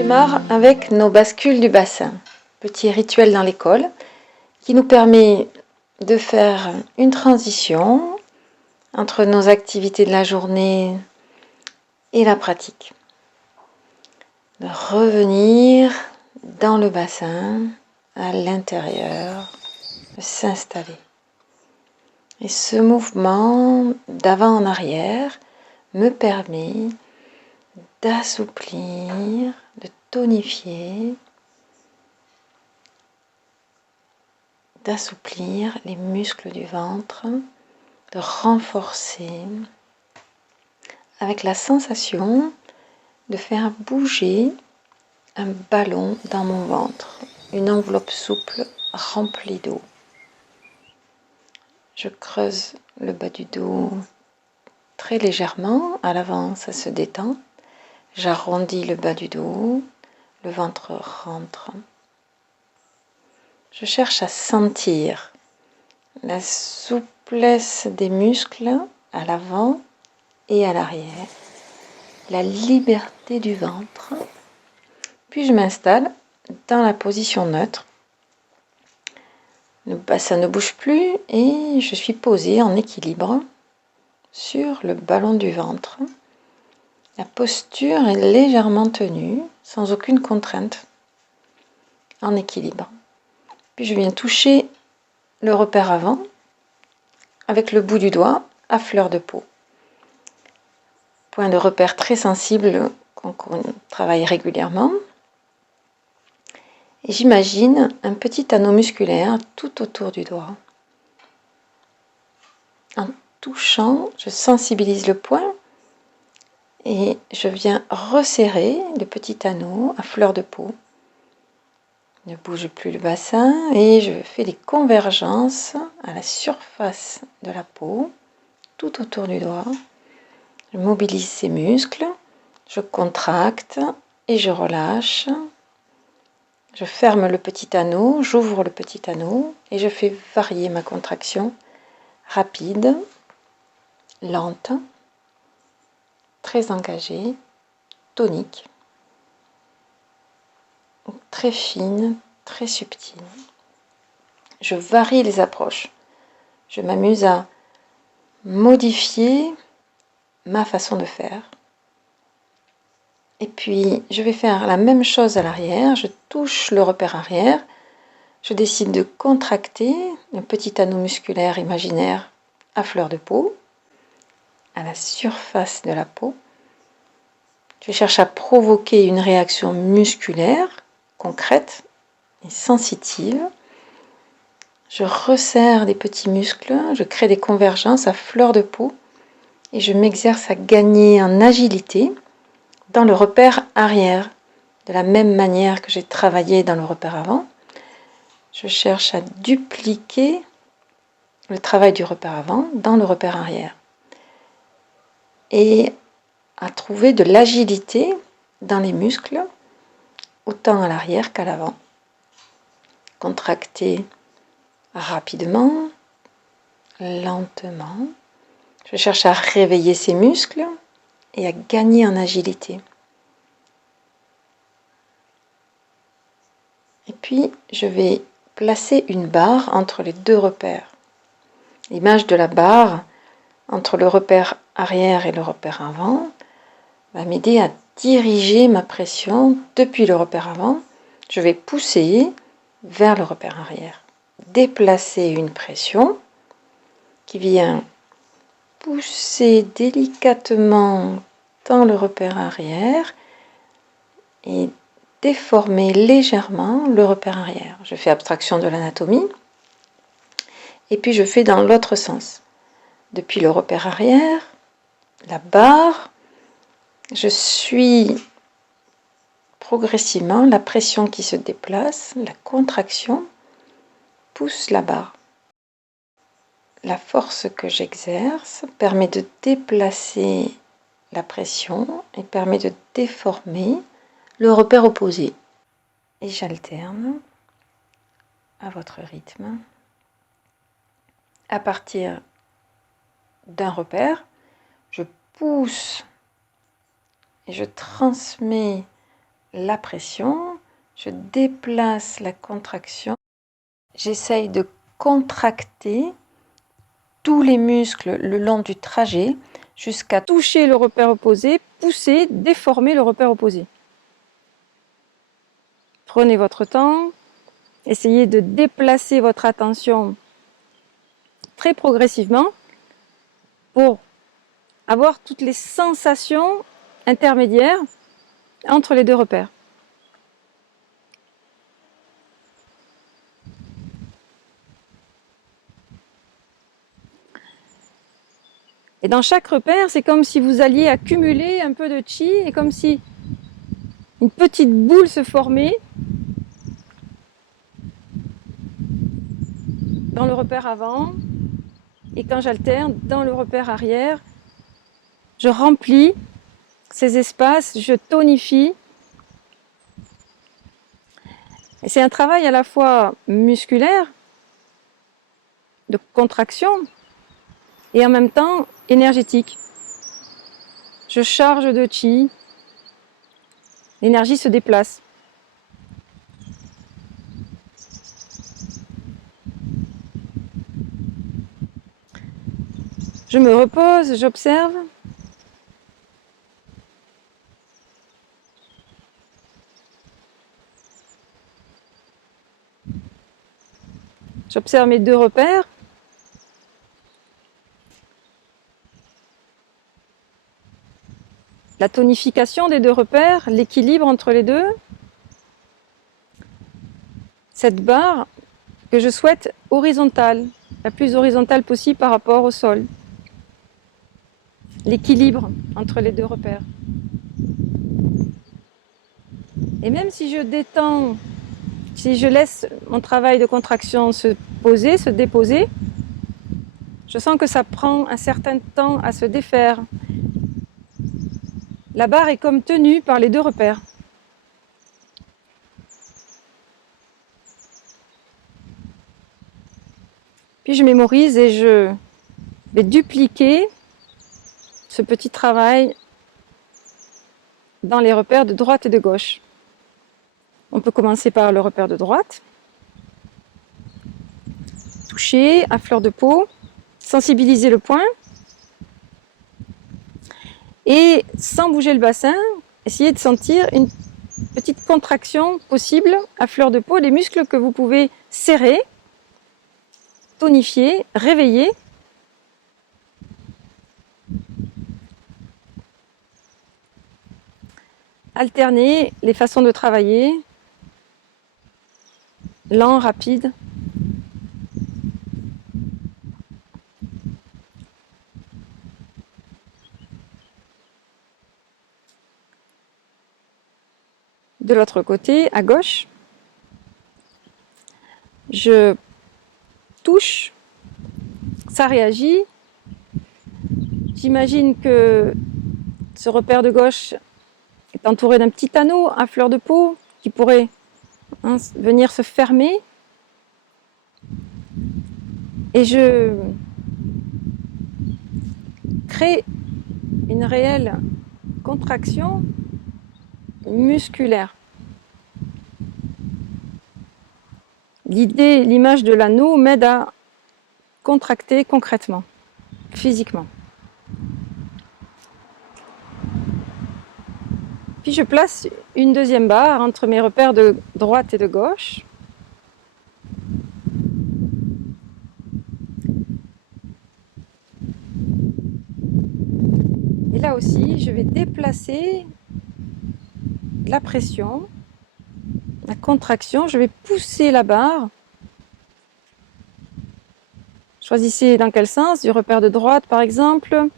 Démarre avec nos bascules du bassin, petit rituel dans l'école qui nous permet de faire une transition entre nos activités de la journée et la pratique. De revenir dans le bassin, à l'intérieur, de s'installer. Et ce mouvement d'avant en arrière me permet d'assouplir, de tonifier, d'assouplir les muscles du ventre, de renforcer avec la sensation de faire bouger un ballon dans mon ventre, une enveloppe souple remplie d'eau. Je creuse le bas du dos très légèrement, à l'avant ça se détend, j'arrondis le bas du dos, le ventre rentre. Je cherche à sentir la souplesse des muscles à l'avant et à l'arrière, la liberté du ventre. Puis je m'installe dans la position neutre. Le bassin ne bouge plus et je suis posée en équilibre sur le ballon du ventre. La posture est légèrement tenue, sans aucune contrainte, en équilibre. Puis je viens toucher le repère avant avec le bout du doigt à fleur de peau. Point de repère très sensible qu'on travaille régulièrement. Et j'imagine un petit anneau musculaire tout autour du doigt. En touchant, je sensibilise le point et je viens resserrer le petit anneau à fleur de peau. Ne bouge plus le bassin et je fais des convergences à la surface de la peau, tout autour du doigt. Je mobilise ces muscles, je contracte et je relâche. Je ferme le petit anneau, j'ouvre le petit anneau et je fais varier ma contraction rapide, lente, très engagée, tonique, très fine, très subtile. Je varie les approches. Je m'amuse à modifier ma façon de faire. Et puis, je vais faire la même chose à l'arrière. Je touche le repère arrière. Je décide de contracter un petit anneau musculaire imaginaire à fleur de peau, à la surface de la peau. Je cherche à provoquer une réaction musculaire, concrète et sensitive. Je resserre des petits muscles, je crée des convergences à fleur de peau et je m'exerce à gagner en agilité dans le repère arrière, de la même manière que j'ai travaillé dans le repère avant. Je cherche à dupliquer le travail du repère avant dans le repère arrière et à trouver de l'agilité dans les muscles, autant à l'arrière qu'à l'avant. Contracter rapidement, lentement. Je cherche à réveiller ces muscles et à gagner en agilité. Et puis, je vais placer une barre entre les deux repères. L'image de la barre entre le repère arrière et le repère avant va m'aider à diriger ma pression depuis le repère avant. Je vais pousser vers le repère arrière. Déplacer une pression qui vient pousser délicatement dans le repère arrière et déformer légèrement le repère arrière. Je fais abstraction de l'anatomie et puis je fais dans l'autre sens. Depuis le repère arrière, la barre, je suis progressivement la pression qui se déplace, la contraction pousse la barre. La force que j'exerce permet de déplacer la pression et permet de déformer le repère opposé. Et j'alterne à votre rythme. À partir d'un repère, je pousse et je transmets la pression, je déplace la contraction, j'essaye de contracter tous les muscles le long du trajet jusqu'à toucher le repère opposé, pousser, déformer le repère opposé. Prenez votre temps, essayez de déplacer votre attention très progressivement pour avoir toutes les sensations intermédiaires entre les deux repères. Et dans chaque repère, c'est comme si vous alliez accumuler un peu de chi, et comme si une petite boule se formait dans le repère avant, et quand j'alterne dans le repère arrière, je remplis ces espaces, je tonifie. Et c'est un travail à la fois musculaire, de contraction, et en même temps énergétique. Je charge de chi, l'énergie se déplace. Je me repose, j'observe. J'observe mes deux repères. La tonification des deux repères, l'équilibre entre les deux. Cette barre que je souhaite horizontale, la plus horizontale possible par rapport au sol. L'équilibre entre les deux repères. Et même si je détends, si je laisse mon travail de contraction se poser, se déposer, je sens que ça prend un certain temps à se défaire. La barre est comme tenue par les deux repères. Puis je mémorise et je vais dupliquer ce petit travail dans les repères de droite et de gauche. On peut commencer par le repère de droite. Toucher à fleur de peau, sensibiliser le point. Et sans bouger le bassin, essayez de sentir une petite contraction possible à fleur de peau des muscles que vous pouvez serrer, tonifier, réveiller. Alterner les façons de travailler, lent, rapide. De l'autre côté, à gauche, je touche, ça réagit. J'imagine que ce repère de gauche est entouré d'un petit anneau à fleur de peau qui pourrait venir se fermer. Et je crée une réelle contraction musculaire. L'idée, l'image de l'anneau m'aide à contracter concrètement, physiquement. Puis je place une deuxième barre entre mes repères de droite et de gauche. Et là aussi, je vais déplacer la pression, la contraction. Je vais pousser la barre. Choisissez dans quel sens, du repère de droite par exemple,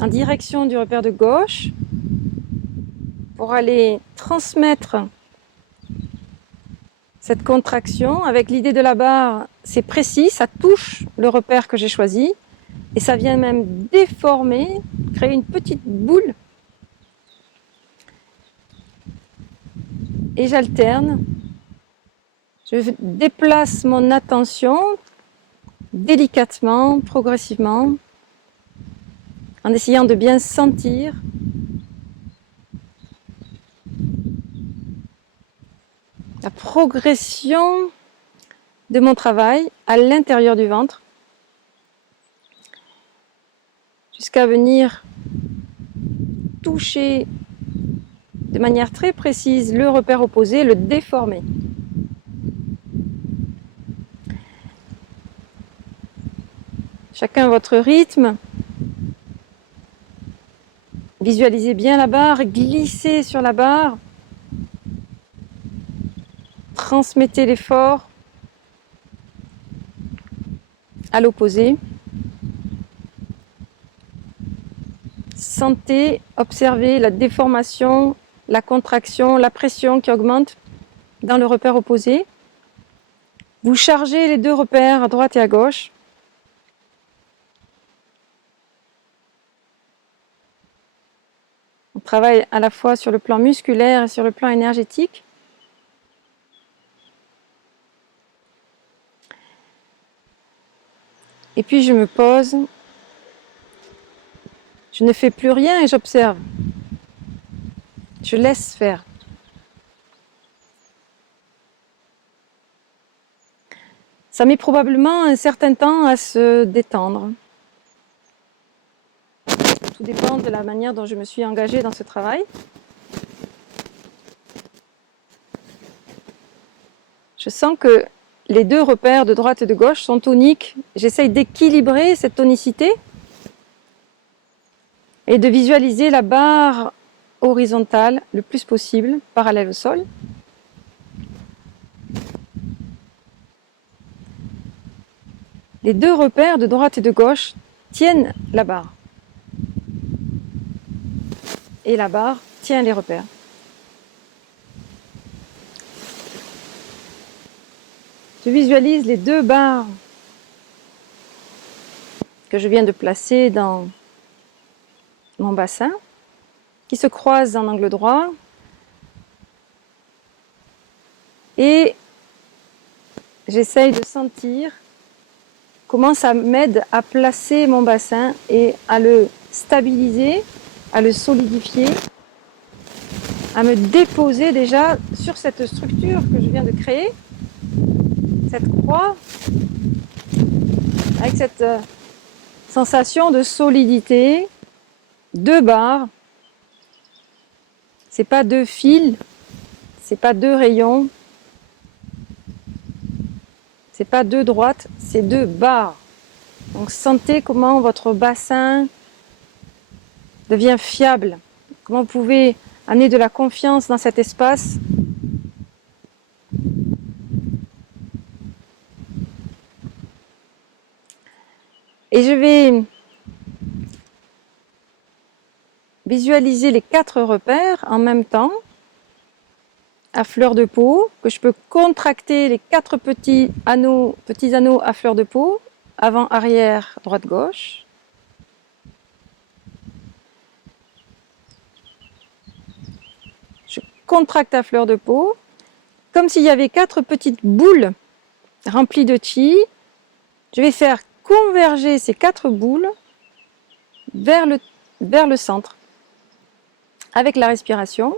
en direction du repère de gauche, pour aller transmettre cette contraction. Avec l'idée de la barre, c'est précis, ça touche le repère que j'ai choisi, et ça vient même déformer, créer une petite boule. Et j'alterne. Je déplace mon attention délicatement, progressivement, en essayant de bien sentir la progression de mon travail à l'intérieur du ventre, jusqu'à venir toucher de manière très précise le repère opposé, le déformer. Chacun votre rythme. Visualisez bien la barre, glissez sur la barre. Transmettez l'effort à l'opposé. Sentez, observez la déformation, la contraction, la pression qui augmente dans le repère opposé. Vous chargez les deux repères à droite et à gauche. On travaille à la fois sur le plan musculaire et sur le plan énergétique. Et puis je me pose. Je ne fais plus rien et j'observe. Je laisse faire. Ça met probablement un certain temps à se détendre. Tout dépend de la manière dont je me suis engagée dans ce travail. Je sens que les deux repères de droite et de gauche sont toniques. J'essaye d'équilibrer cette tonicité et de visualiser la barre horizontale le plus possible, parallèle au sol. Les deux repères de droite et de gauche tiennent la barre. Et la barre tient les repères. Je visualise les deux barres que je viens de placer dans mon bassin, qui se croisent en angle droit. Et j'essaye de sentir comment ça m'aide à placer mon bassin et à le stabiliser, à le solidifier, à me déposer déjà sur cette structure que je viens de créer, cette croix, avec cette sensation de solidité, deux barres, c'est pas deux fils, c'est pas deux rayons, c'est pas deux droites, c'est deux barres. Donc sentez comment votre bassin devient fiable, comment vous pouvez amener de la confiance dans cet espace. Et je vais visualiser les 4 repères en même temps, à fleur de peau, que je peux contracter les 4 petits anneaux à fleur de peau, avant, arrière, droite, gauche. Je contracte à fleur de peau, comme s'il y avait 4 petites boules remplies de chi. Je vais faire converger ces 4 boules vers le centre avec la respiration.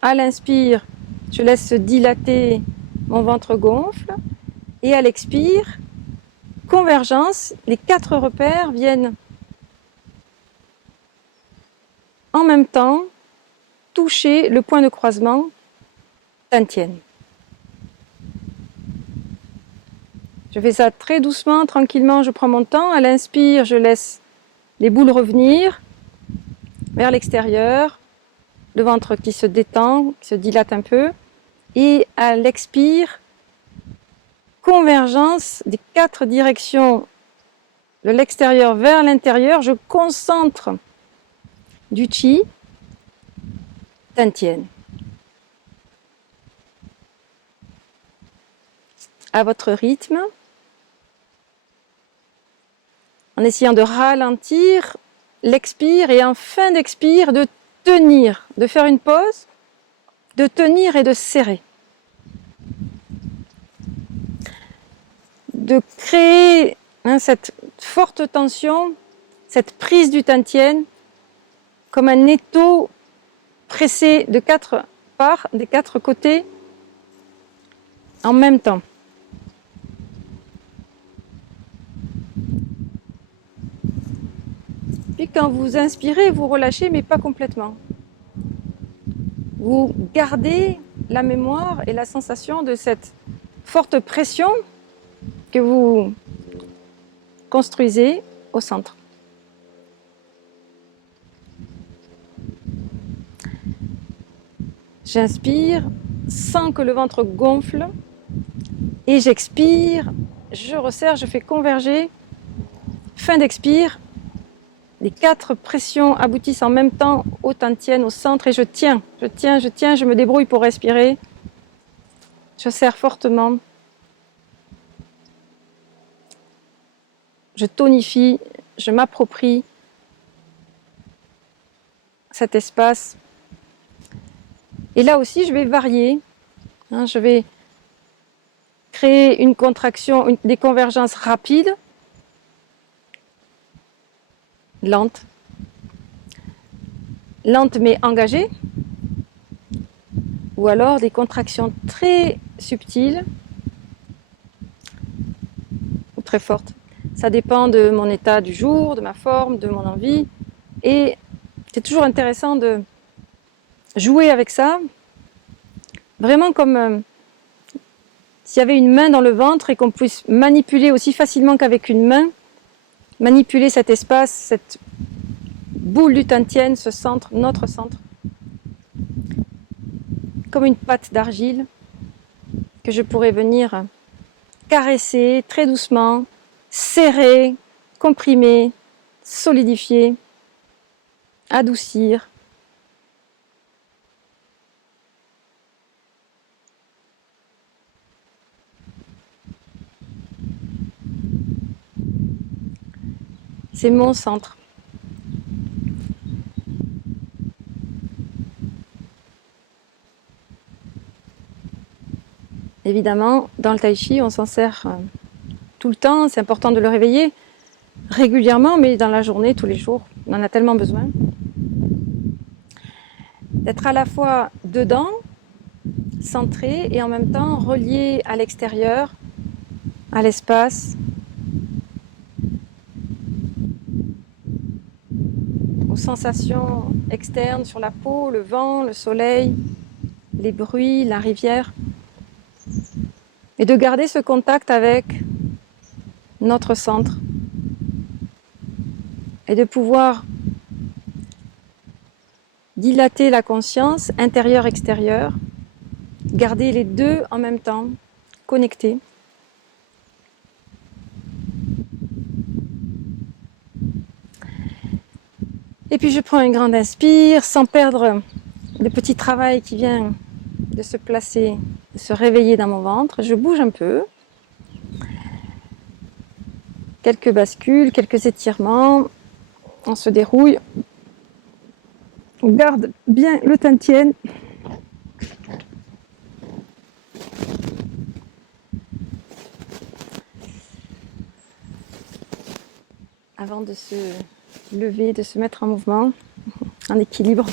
À l'inspire, je laisse se dilater, mon ventre gonfle, et à l'expire, convergence, les 4 repères viennent en même temps toucher le point de croisement dantienne. Je fais ça très doucement, tranquillement, je prends mon temps. À l'inspire, je laisse les boules revenir vers l'extérieur, le ventre qui se détend, qui se dilate un peu. Et à l'expire, convergence des 4 directions de l'extérieur vers l'intérieur. Je concentre du chi dantienne. À votre rythme, en essayant de ralentir l'expire et en fin d'expire de tenir, de faire une pause, de tenir et de serrer. De créer cette forte tension, cette prise du dantienne comme un étau pressé de 4 parts, des 4 côtés, en même temps. Puis quand vous inspirez, vous relâchez, mais pas complètement. Vous gardez la mémoire et la sensation de cette forte pression que vous construisez au centre. J'inspire sans que le ventre gonfle et j'expire, je resserre, je fais converger. Fin d'expire, les 4 pressions aboutissent en même temps au Tantien, au centre, et je tiens, je me débrouille pour respirer. Je serre fortement. Je tonifie, je m'approprie cet espace. Et là aussi, je vais varier. Je vais créer une contraction, des convergences rapides, lentes mais engagées, ou alors des contractions très subtiles ou très fortes. Ça dépend de mon état du jour, de ma forme, de mon envie. Et c'est toujours intéressant de jouer avec ça, vraiment comme s'il y avait une main dans le ventre et qu'on puisse manipuler aussi facilement qu'avec une main, manipuler cet espace, cette boule du Tantien, ce centre, notre centre, comme une pâte d'argile que je pourrais venir caresser très doucement, serrer, comprimer, solidifier, adoucir. C'est mon centre. Évidemment, dans le tai chi, on s'en sert tout le temps. C'est important de le réveiller régulièrement, mais dans la journée, tous les jours, on en a tellement besoin. D'être à la fois dedans, centré, et en même temps relié à l'extérieur, à l'espace, aux sensations externes sur la peau, le vent, le soleil, les bruits, la rivière. Et de garder ce contact avec notre centre. Et de pouvoir dilater la conscience, intérieur-extérieur, garder les deux en même temps, connectés. Et puis je prends une grande inspire, sans perdre le petit travail qui vient de se placer, de se réveiller dans mon ventre. Je bouge un peu. Quelques bascules, quelques étirements. On se dérouille. On garde bien le Tantien. Avant de se lever, de se mettre en mouvement, en équilibre.